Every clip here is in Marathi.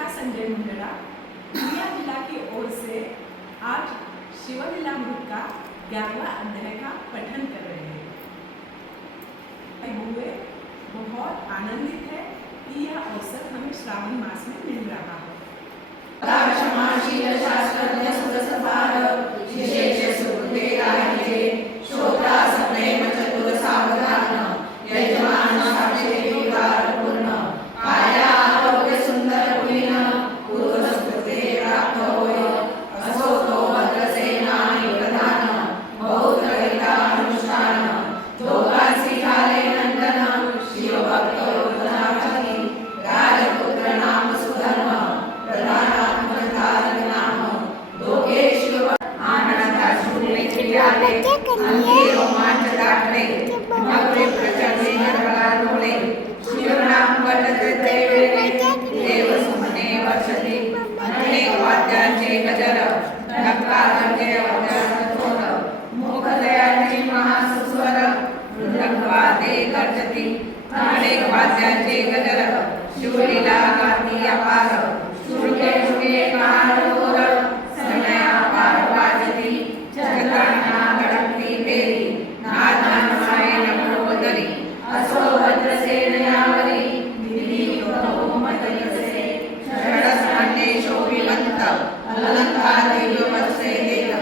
रेखा संजय मुंडरा दुनिया जिला की ओर से आज शिवलीलामृत का 11वां अध्याय का पठन कर रहे हैं। हुए बहुत आनंदित है कि यह अवसर हमें श्रावण मास में मिल रहा है। शिवलीला गाती अपार शुके शुके कारकोर सनया पार वाजती जगताना गडती बेरी नादान माये नमोदरी असो वज्रसेनयावरी विधी मदयसे षडस्थाने शोभिवंत अलंकार दैववत्से देव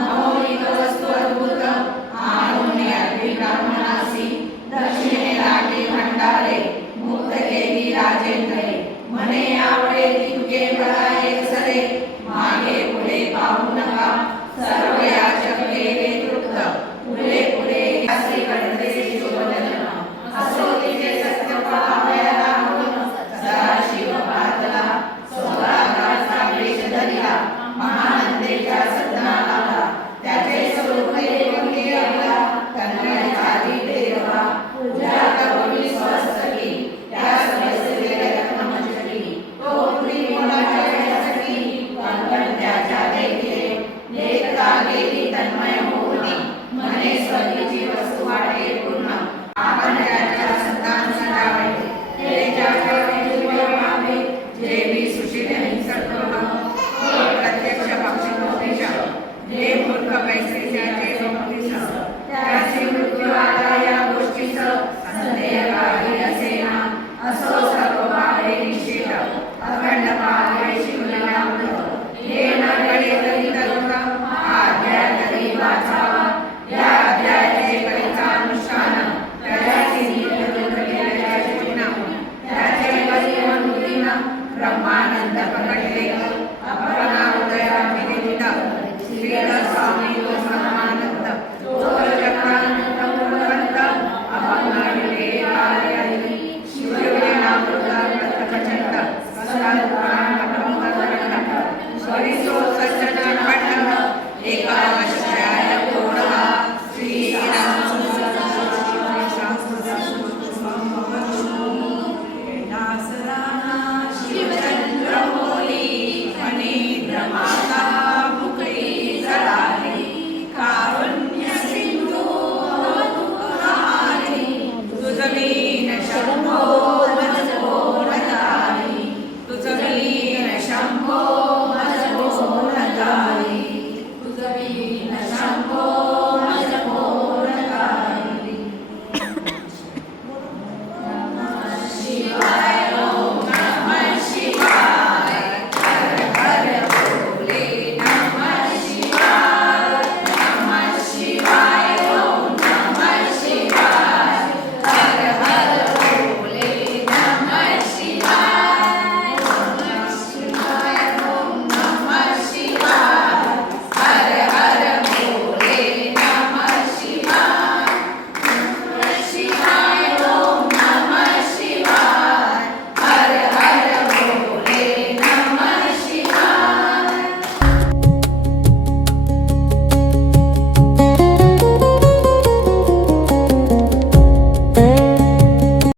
अमोलिक वस्तु अद्भुत आनोन्य ब्राह्मणासी दक्षिणे लागे भंडारे मुक्त केली राजेंद्रे मने आवडे तितके बळा एकसरे मागे पुढे पाहू नका सर्व याचक केले तृप्त पुढे पुढे श्री गणपती शोधन असो तिचे सत्य पाहावयाला होऊन सदाशिव पातला सोळाचा वेश धरिला महानंदेच्या सदनाला त्याचे स्वरूप देवके आला तन्मय झाली देवा पूजा करुणी स्वस्तकी त्या स्वयंसेवे रत्नमंजरी तो पुरी मोलाच्यासाठी पण त्याच्या देखील लेखता गेली तन्मय होऊनी मने स्वकीची वस्तू वाटे पूर्ण आपण त्याच्या संतान सडावे त्याच्या जीवावे जे मी सुशील हिंसक प्रत्यक्ष पक्षोपदेश जे मूर्ख पैसेच्याचे सोपतीस त्याची मृत्यू आला या गोष्टीच संदेह काही असेना असो सर्व भावे निश्चित अखंड पाहे शिवलीलामृत हे नगळे तरी तरुण अध्याय तरी वाचावा या अध्यायाचे करीचा अनुष्ठान त्याची नित्य त्याचे करी अनुदिन ब्रह्मानंद प्रकटले